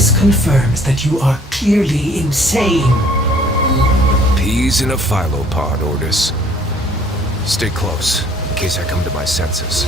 This confirms that you are clearly insane. Peas in a phylopod, Ordis. Stay close, in case I come to my senses.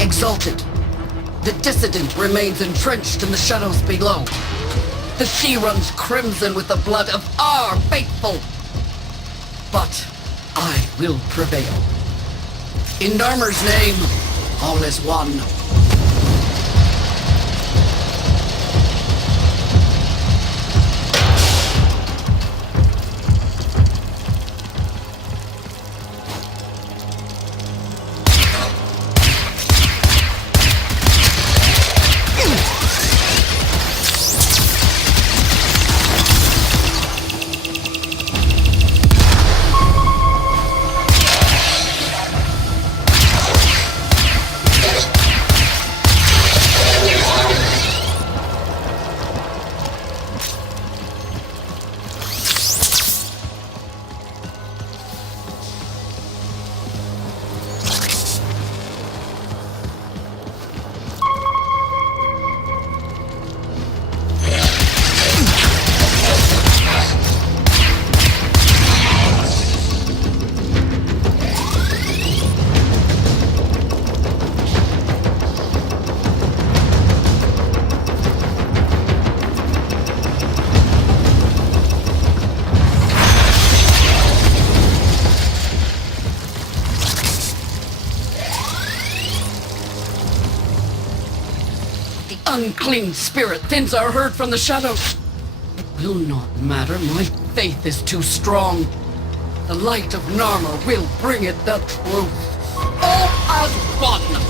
Exalted. The dissident remains entrenched in the shadows below. The she runs crimson with the blood of our faithful. But I will prevail. In Dharma's name, all is one. Unclean spirit thins our herd from the shadows. It will not matter, my faith is too strong. The light of Narma will bring it the truth. All as one!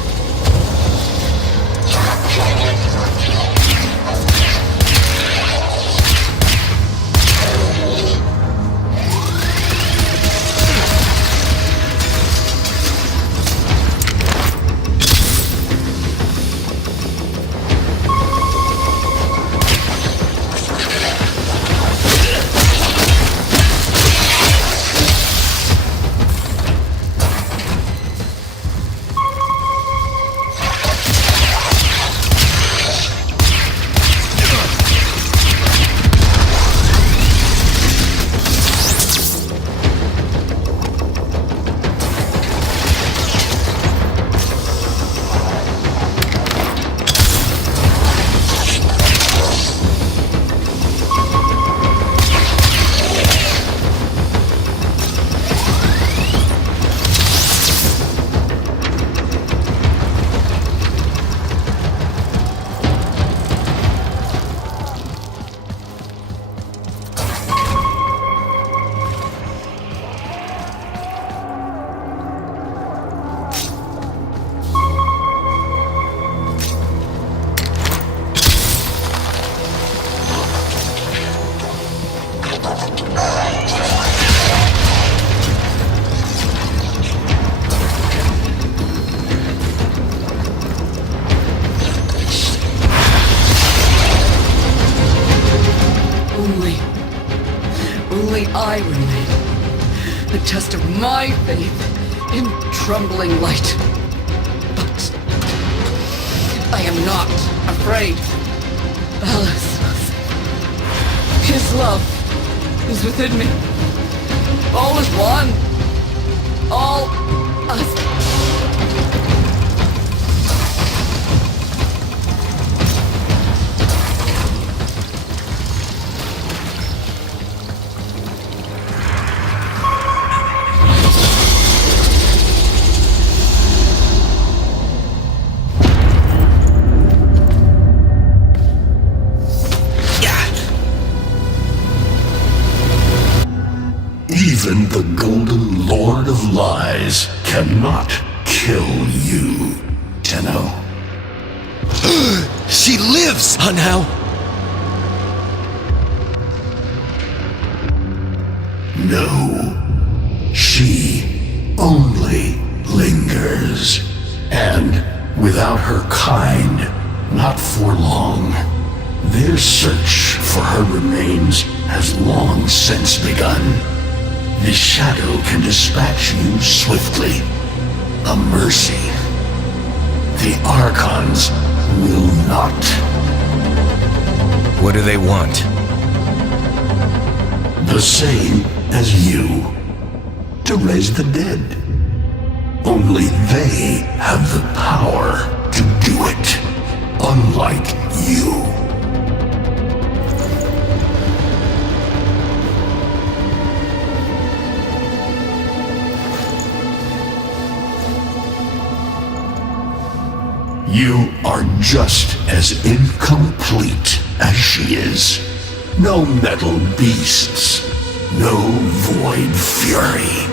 Only I remain. The test of my faith in trembling light. But I am not afraid. Ballas, his love is within me. All is one. All us. Even the Golden Lord of Lies cannot kill you, Tenno. She lives, Hanhao! No. She only lingers. And without her kind, not for long. Their search for her remains has long since begun. The shadow can dispatch you swiftly. A mercy. The Archons will not. What do they want? The same as you. To raise the dead. Only they have the power to do it. Unlike you. You are just as incomplete as she is. No metal beasts, no void fury.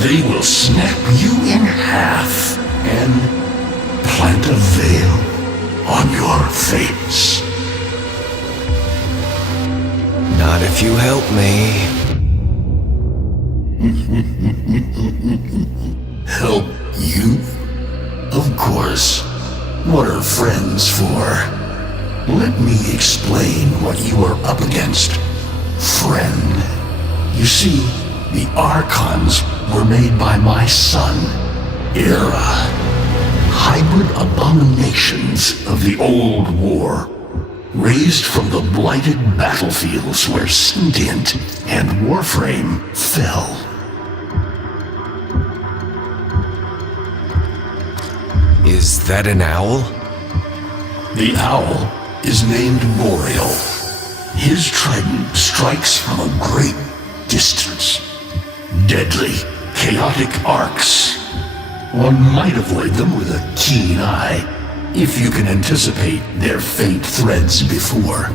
They will snap you in half and plant a veil on your face. Not if you help me. Help you? Of course. What are friends for? Let me explain what you are up against, friend. You see, the Archons were made by my son, Era. Hybrid abominations of the old war, raised from the blighted battlefields where Sentient and Warframe fell. Is that an owl? The owl is named Boreal. His trident strikes from a great distance. Deadly, chaotic arcs. One might avoid them with a keen eye, if you can anticipate their faint threads before.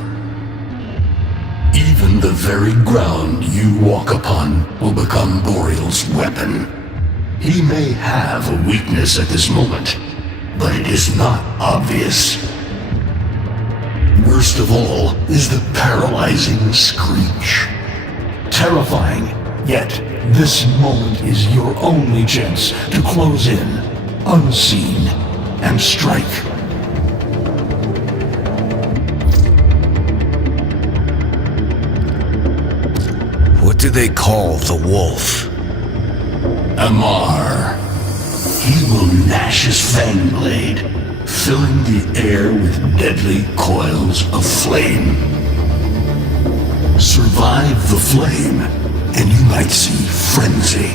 Even the very ground you walk upon will become Boreal's weapon. He may have a weakness at this moment, but it is not obvious. Worst of all is the paralyzing screech. Terrifying, yet this moment is your only chance to close in, unseen, and strike. What do they call the wolf? Amar. He will gnash his fang blade, filling the air with deadly coils of flame. Survive the flame, and you might see frenzy,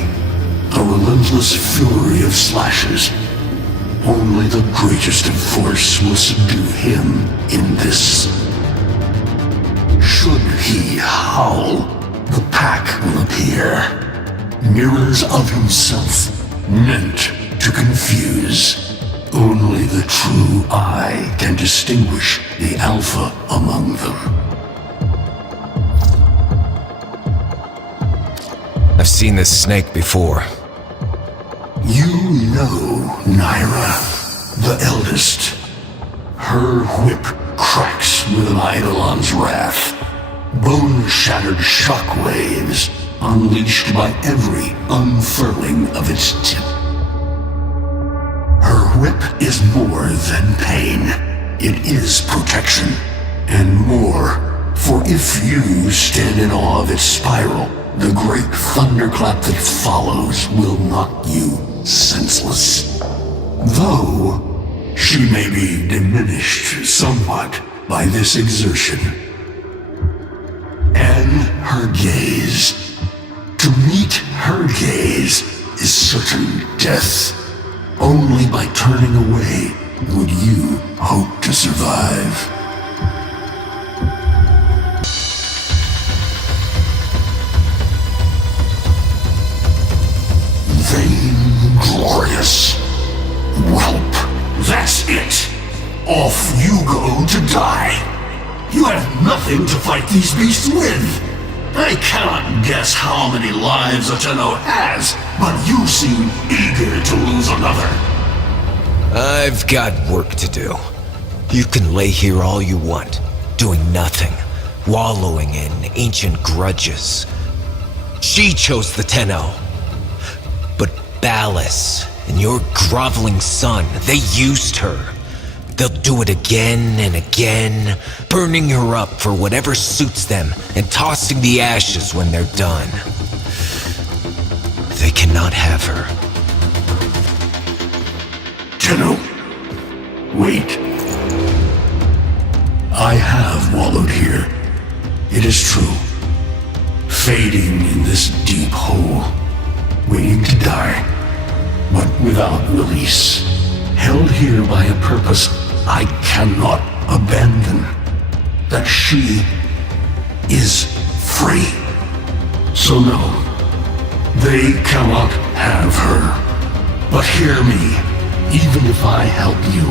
a relentless fury of slashes. Only the greatest of force will subdue him in this. Should he howl, the pack will appear. Mirrors of himself, meant to confuse. Only the true eye can distinguish the alpha among them. I've seen this snake before. You know Naira, the eldest. Her whip cracks with an Eidolon's wrath. Bone-shattered shockwaves unleashed by every unfurling of its tip. Her whip is more than pain. It is protection, and more, for if you stand in awe of its spiral, the great thunderclap that follows will knock you senseless. Though, she may be diminished somewhat by this exertion. And her gaze. To meet her gaze is certain death. Only by turning away would you hope to survive. Vainglorious. Whelp, that's it. Off you go to die. You have nothing to fight these beasts with. I cannot guess how many lives Oteno has, but you seem eager to lose another. I've got work to do. You can lay here all you want, doing nothing, wallowing in ancient grudges. She chose the 10-0. But Ballas and your groveling son, they used her. They'll do it again and again, burning her up for whatever suits them and tossing the ashes when they're done. They cannot have her. Tenno, wait. I have wallowed here. It is true. Fading in this deep hole, waiting to die, but without release. Held here by a purpose I cannot abandon. That she is free. So no, they cannot have her. But hear me, even if I help you,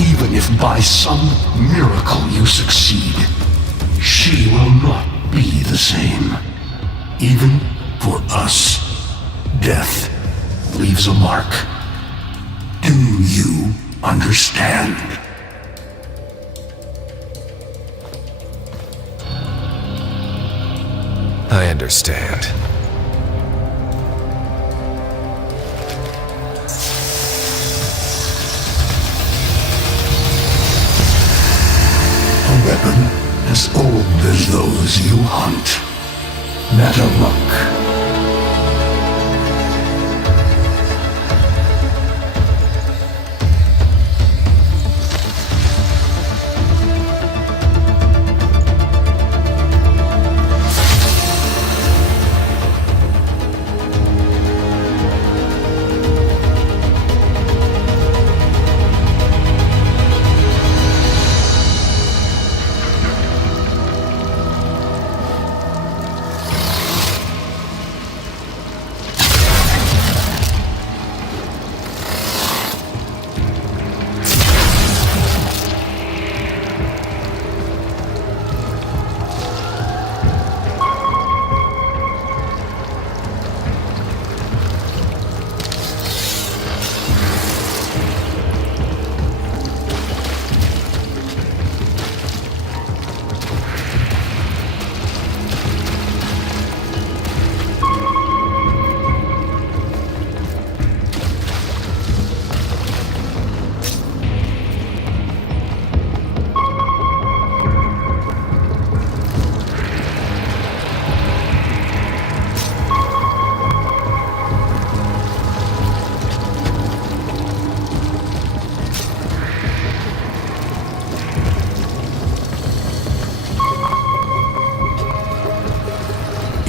even if by some miracle you succeed, she will not be the same. Even for us, death leaves a mark. Do you understand? I understand. A weapon as old as those you hunt. Metalluck.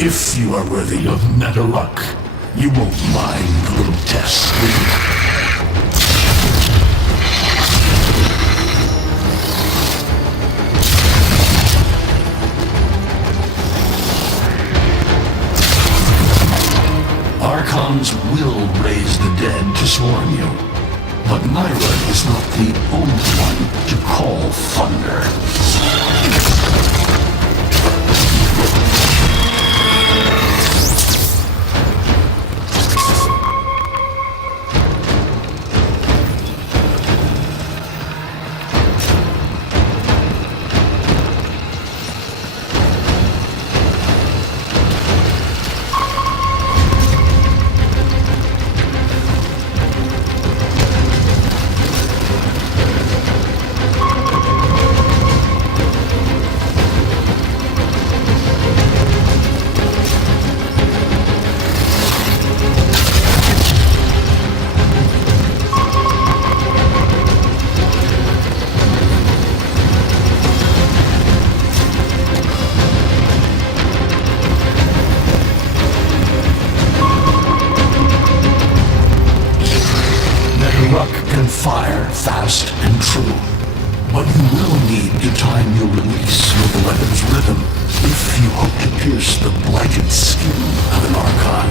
If you are worthy of Metalluck, you won't mind the little test, will you? Archons will raise the dead to swarm you, but Myra is not the only one to call thunder. Fire fast and true, but you will need to time your release with the weapon's rhythm if you hope to pierce the blighted skin of an Archon.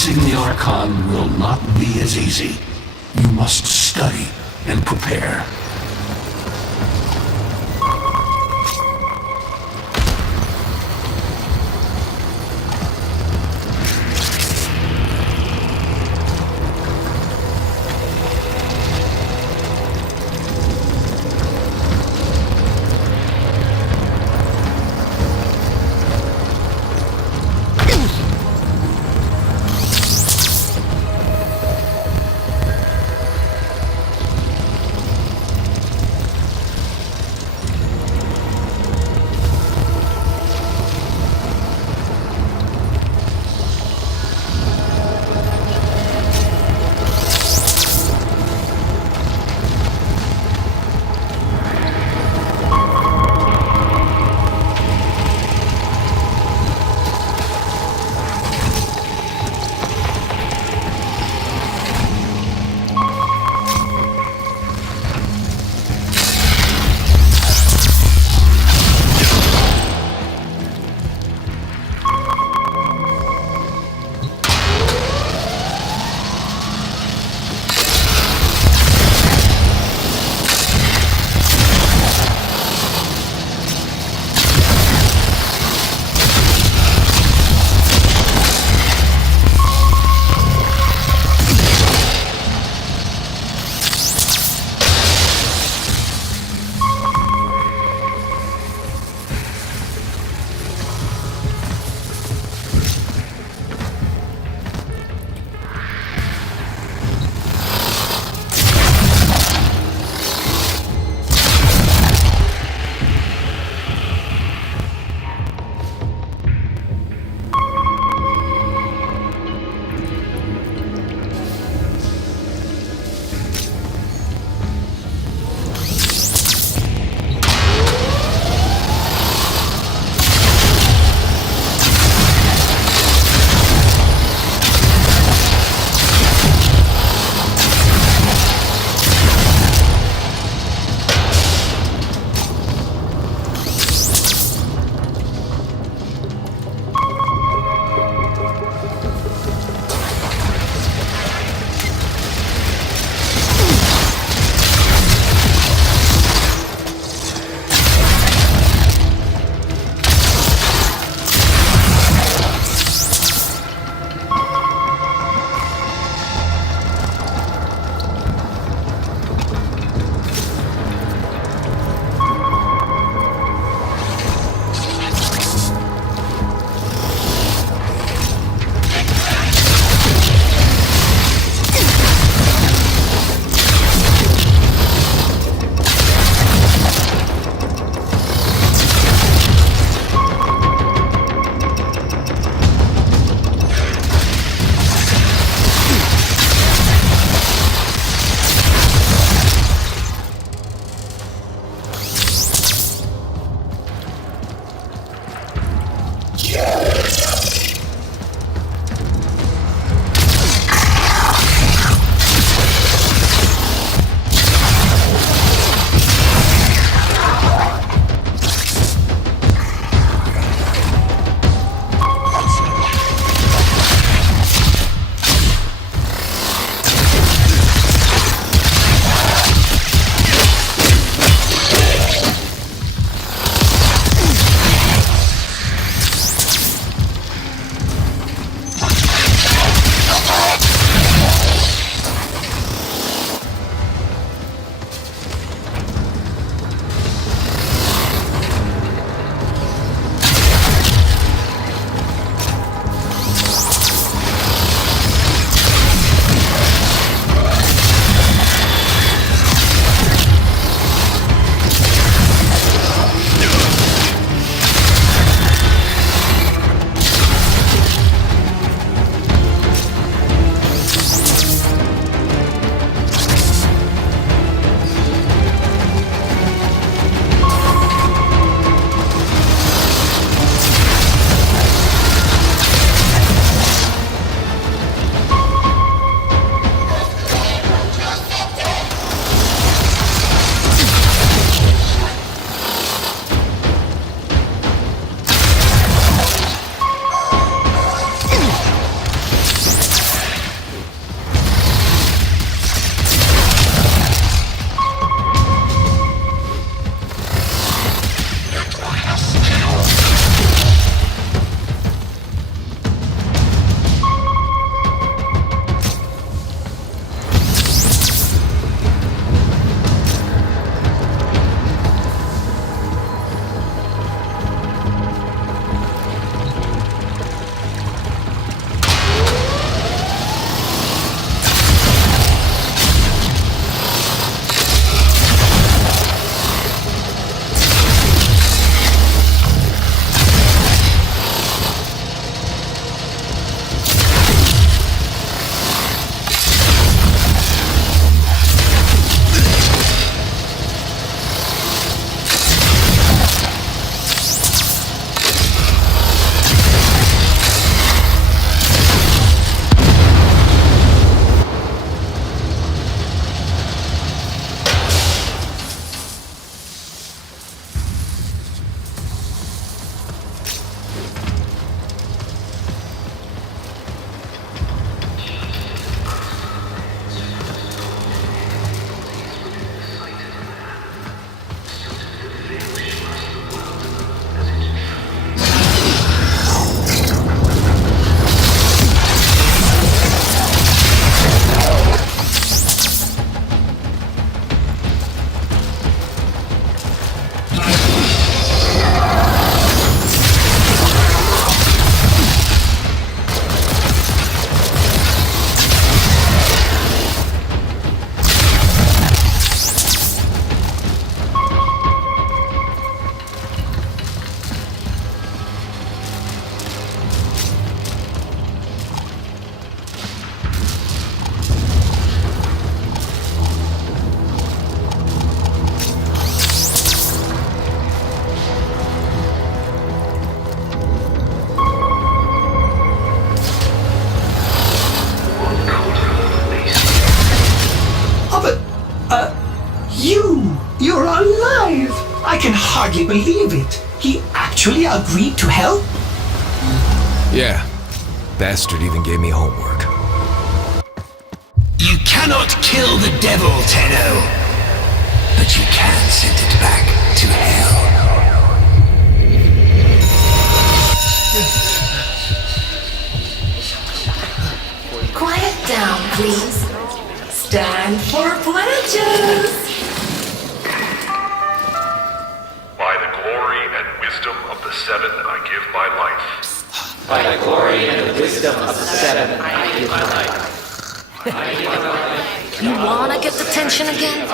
Facing the Archon will not be as easy. You must study and prepare. alive! I can hardly believe it. He actually agreed to help? Yeah. Bastard even gave me homework. You cannot kill the devil, Tenno. But you can send it back to hell. Quiet down, please. Stand for pledges. By the glory and wisdom of the Seven, I give my life. By the glory and the wisdom of the Seven, I give my life. You wanna get the tension again?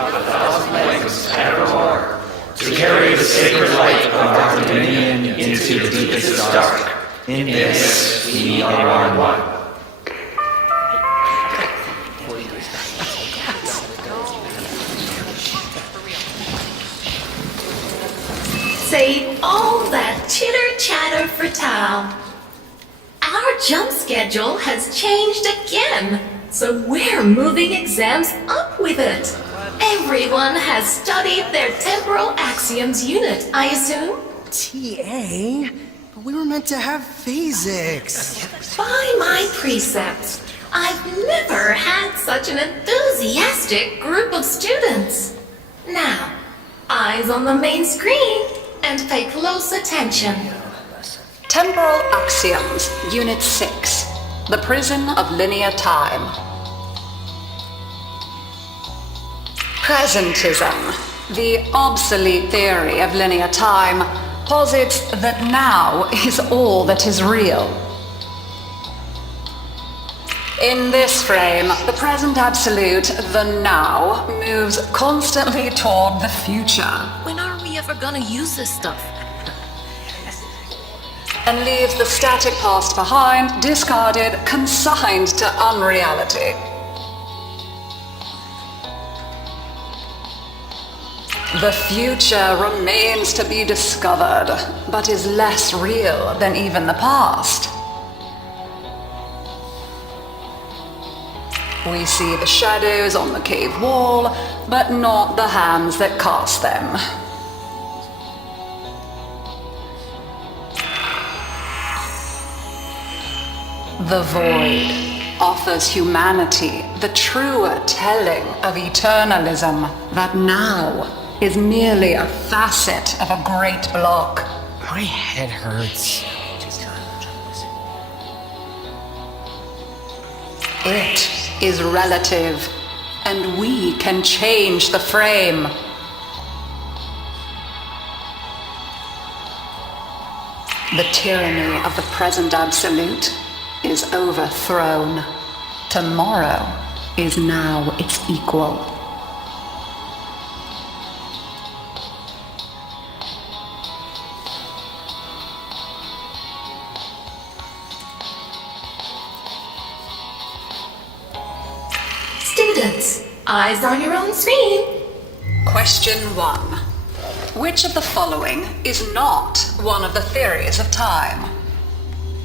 Evermore, to carry the sacred light of our dominion into the deepest dark. In this, we are one. Save all that chitter-chatter for Tao. Our jump schedule has changed again, so we're moving exams up with it. Everyone has studied their temporal axioms unit, I assume? TA? But we were meant to have physics. By my precepts, I've never had such an enthusiastic group of students. Now, eyes on the main screen and pay close attention. Temporal Axioms, Unit 6. The Prison of Linear Time. Presentism, the obsolete theory of linear time, posits that now is all that is real. In this frame, the present absolute, the now, moves constantly toward the future. When are we ever gonna use this stuff? And leaves the static past behind, discarded, consigned to unreality. The future remains to be discovered, but is less real than even the past. We see the shadows on the cave wall, but not the hands that cast them. The void offers humanity the truer telling of eternalism that now is merely a facet of a great block. My head hurts. It is relative, and we can change the frame. The tyranny of the present absolute is overthrown. Tomorrow is now its equal. Students, eyes on your own screen. Question 1. Which of the following is not one of the theories of time?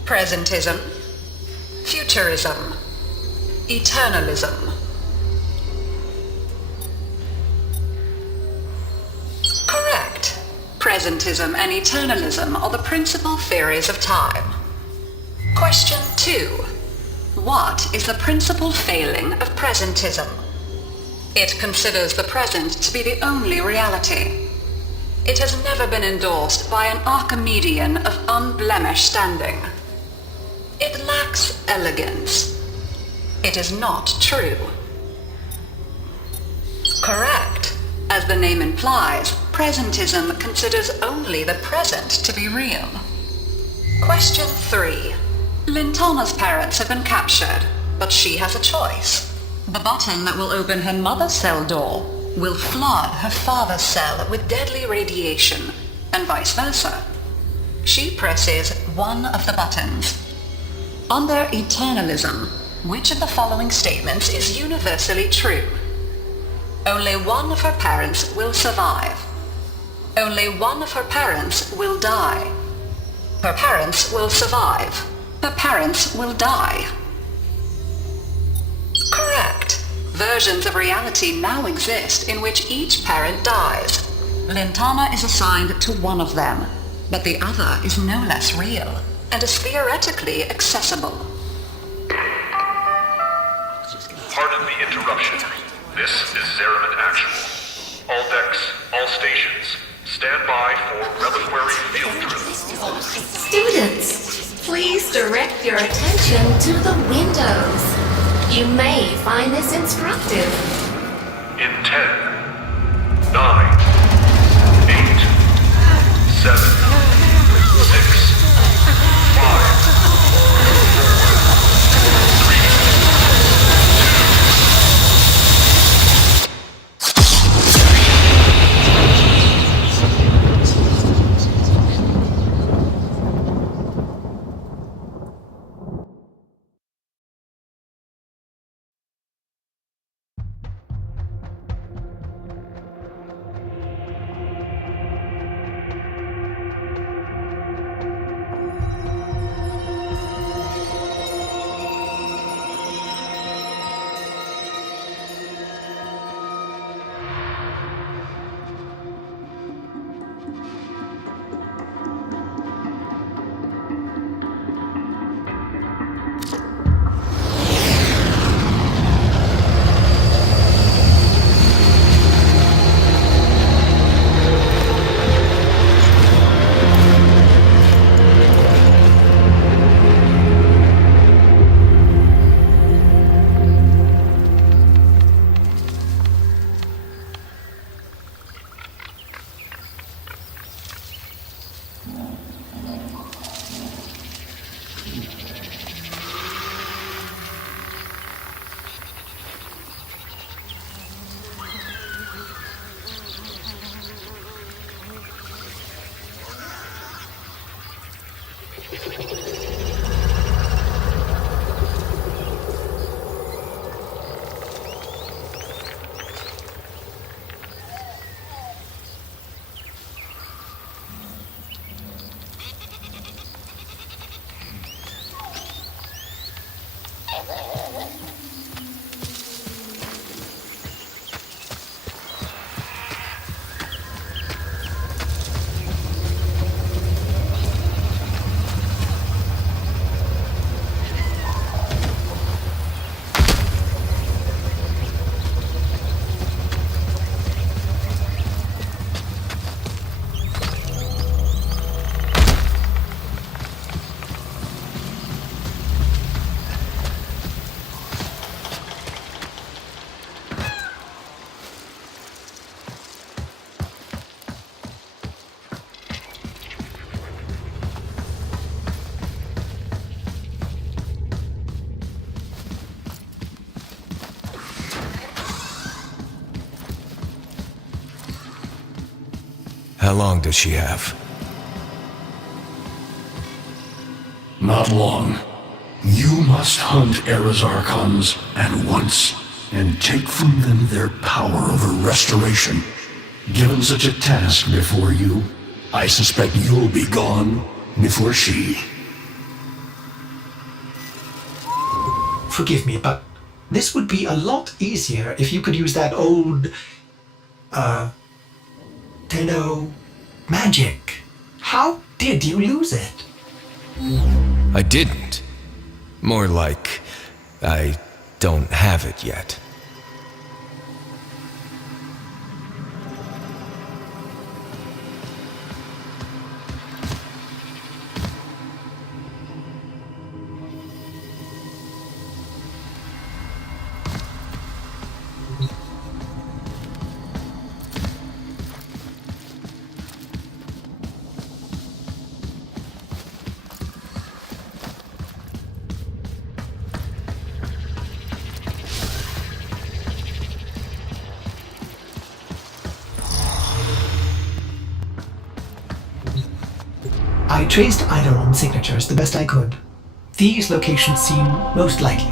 Presentism, futurism, eternalism. Correct. Presentism and eternalism are the principal theories of time. Question 2. What is the principal failing of presentism? It considers the present to be the only reality. It has never been endorsed by an Archimedean of unblemished standing. It lacks elegance. It is not true. Correct. As the name implies, presentism considers only the present to be real. Question 3. Lintana's parents have been captured, but she has a choice. The button that will open her mother's cell door will flood her father's cell with deadly radiation, and vice versa. She presses one of the buttons. Under eternalism, which of the following statements is universally true? Only one of her parents will survive. Only one of her parents will die. Her parents will survive. Her parents will die. Correct. Versions of reality now exist in which each parent dies. Lintana is assigned to one of them, but the other is no less real, and is theoretically accessible. Pardon the interruption. This is Zeraman Actual. All decks, all stations, stand by for reliquary field drill. Students, please direct your attention to the windows. You may find this instructive. In 10, 9, 8, 7, 6, 5, How long does she have? Not long. You must hunt Era's Archons at once, and take from them their power over restoration. Given such a task before you, I suspect you'll be gone before she. Forgive me, but this would be a lot easier if you could use that old, Tenno magic. How did you lose it? I didn't. More like, I don't have it yet. I traced Eidolon's signatures the best I could. These locations seem most likely.